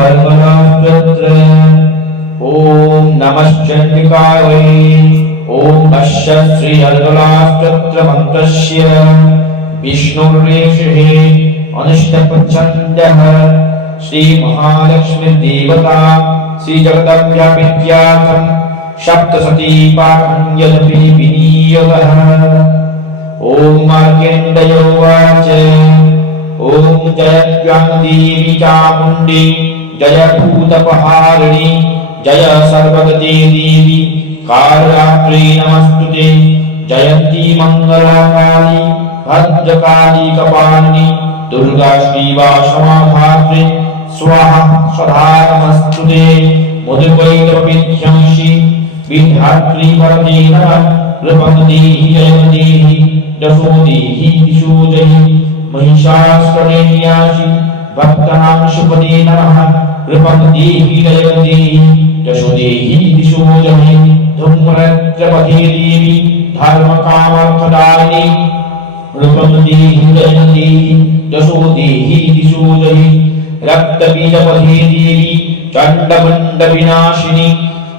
अर्गलास्तोत्र ओम नमः चंडिकाय ओम अस्य श्री अर्गलास्तोत्र मंत्रस्य विष्णुर्ऋषिः अनिष्टप्रचण्डः श्री महालक्ष्मी देवता श्री जगदव्यापित्यार्थं सप्तशती पाठं यदपि विनियोगः। ओम मार्कण्डेयो उवाच ओम जयत्वाङ्गदेवी चामुण्डी जय भूतपहारिणी जय सर्वगते देवी कालरात्रि नमस्तुते जयन्ती मंगलाकाली भद्रकाली कपालिनी दुर्गा शिवा क्षमाधात्री स्वाहा स्वधा नमस्तुते मुदिवैदर्भिध्यंसि विधात्री वरदे नमः कृपदेहि जयदेहि दशोदेहि दिशोजहि महिषासुरनिर्यासि भक्तानां शुभदे नमः कृपदेहि जयदेहि दशोदेहि दिशोजहि धूम्रत्रपथे देवी धर्मकामर्थदायिनी कृपदेहि जयदेहि दशोदेहि दिशोजहि रक्तबीजपथे देवी चण्डमुण्डविनाशिनी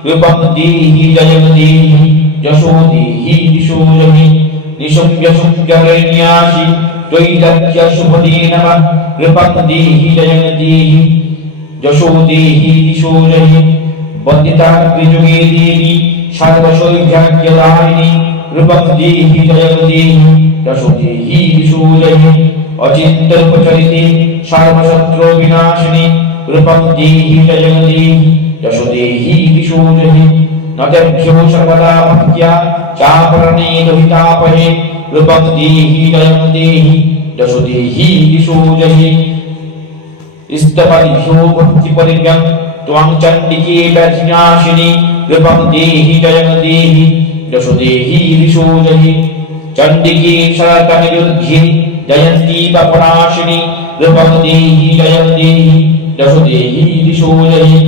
कृपदेहि जयदेहि दशोदेहि दिशोजहि निशुम्भशुम्भरण्यासि द्वैतस्य शुभदे नमः कृपदेहि जयदेहि दशोदेहि दिशोजहि वन्दिता त्रिजुगे देवी सर्वसौभाग्यदायिनी कृपदेहि जयदेहि दशोदेहि दिशोजहि अचिन्तरूपचरिते सर्वशत्रुविनाशिनी कृपदेहि जयदेहि दशोदेहि दिशोजहि नतेभ्यो सर्वदा भक्त्या चापरणे दुहितापहे कृपदेहि जयदेहि दशोदेहि दिशोजहि इष्टपदिभ्यो भक्तिपरिव्यं त्वां चण्डिके वैष्ण्याशिनी कृपदेहि जयदेहि दशोदेहि दिशोजहि चण्डिके शरतनिरुध्ये जयन्ती वपुनाशिनी कृपदेहि जयदेहि दशोदेहि दिशोजहि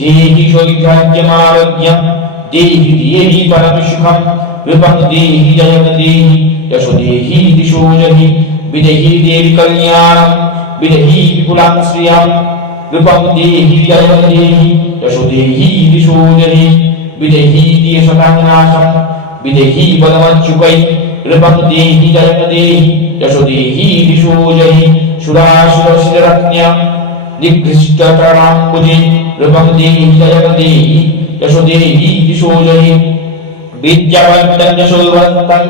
देहि सौभाग्यमारोग्यं देहि देहि परमसुखं कृपदेहि जयदेहि दशोदेहि दिशोजहि विदेहि देवि कल्याणं विदेहि विपुलां श्रियं कृपदेहि जयदेहि दशोदेहि दिशोजहि विदेहि देशकानाशं विदेहि बलवञ्चुकै कृपदेहि जयदेहि दशोदेहि दिशोजहि सुरासुरशिररत्न्यं निकृष्टतराम्बुजे कृपदेहि जयदेहि दशोदेहि दिशोजहि विद्यावन्तं यशोवन्तं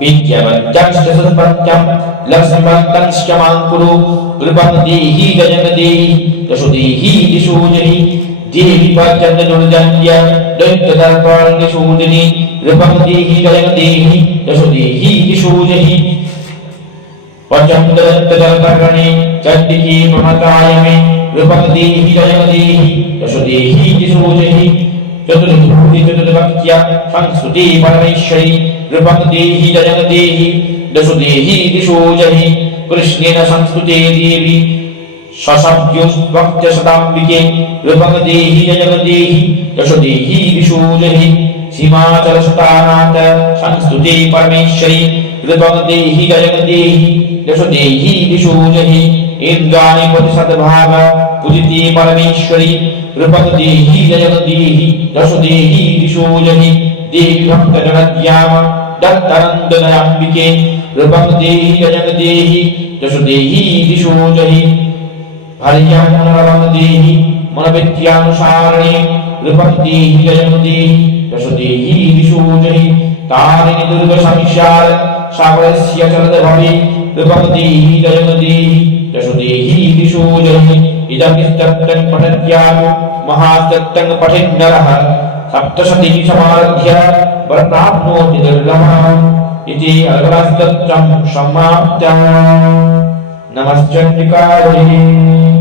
विद्यावन्तं सत्पत्यं लक्ष्मीवन्तं क्षमां कृपदेहि जयदेहि दशोदेहि दिशोजहि देवी पद्यं दुर्जन्य दैत्यदर्पणनिशूदिनी कृपदेहि जयदेहि दशोदेहि दिशोजहि पचन्ददन्तदर्पणे चण्डिके प्रमताय मे कृपदेहि जयदेहि दशोदेहि दिशोजहि चतुर्भुजे चतुर्भक्त्या संस्तुते परमेश्वरी कृपदेहि जयदेहि दशोदेहि दिशोजहि कृष्णेन संस्तुते देवी सशब्दोस्त्वक्त्यशताम्बिके कृपदेहि जयदेहि दशोदेहि दिशोजहि सीमाचलसुतानाथ संस्तुते परमेश्वरी कृपदेहि जयदेहि दशोदेहि दिशोजहि इन्द्राणि प्रतिशतभाग पूजिते परमेश्वरी कृपदेहि जयदेहि दशोदेहि दिशोजहि देवी भक्तजगद्याम दत्तानन्ददयाम्बिके कृपदेहि जयदेहि दशोदेहि दिशोजहि हरियं मनोरमदेहि मनोविद्यानुसारिणे कृपदेहि जयदेहि दशोदेहि दिशोजहि तारिणि दुर्गसंस्यार सागरस्य चलदभवे कृपदेहि जयदेहि दशोदेहि दिशोजहि इदमिस्तप्तं पठत्यागो महास्तप्तं पठेन् नरः सप्तशतीं समारभ्य वरप्राप्नोति दुर्लभम् इति अर्गलास्तोत्रं समाप्तम्। नमश्चण्डिकायै।